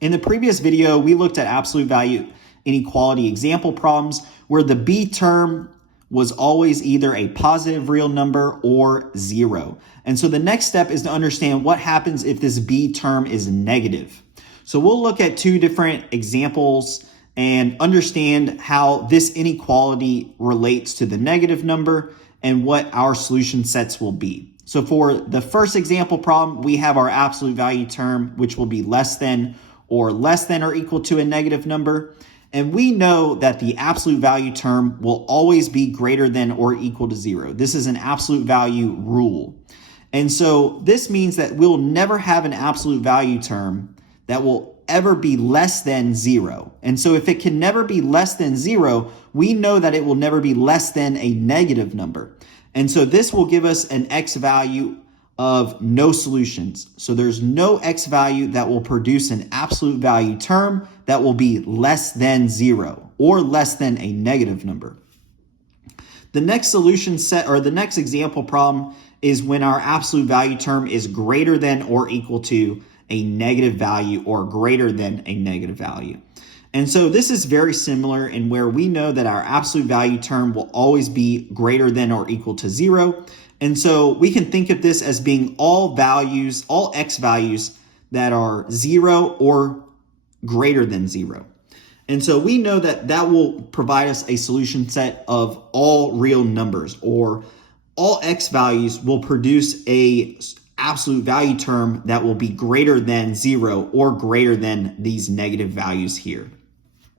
In the previous video, we looked at absolute value inequality example problems where the b term was always either a positive real number or 0. And so the next step is to understand what happens if this b term is negative. So we'll look at two different examples and understand how this inequality relates to the negative number and what our solution sets will be. So for the first example problem, we have our absolute value term, which will be less than or equal to a negative number. And we know that the absolute value term will always be greater than or equal to 0. This is an absolute value rule. And so this means that we'll never have an absolute value term that will ever be less than 0. And so if it can never be less than 0, we know that it will never be less than a negative number. And so this will give us an x value of no solutions. So there's no x value that will produce an absolute value term that will be less than 0 or less than a negative number. The next solution set, or the next example problem, is when our absolute value term is greater than or equal to a negative value or greater than a negative value. And so this is very similar in where we know that our absolute value term will always be greater than or equal to 0. And so we can think of this as being all x values that are 0 or greater than 0. And so we know that that will provide us a solution set of all real numbers, or all x values will produce a absolute value term that will be greater than 0 or greater than these negative values here.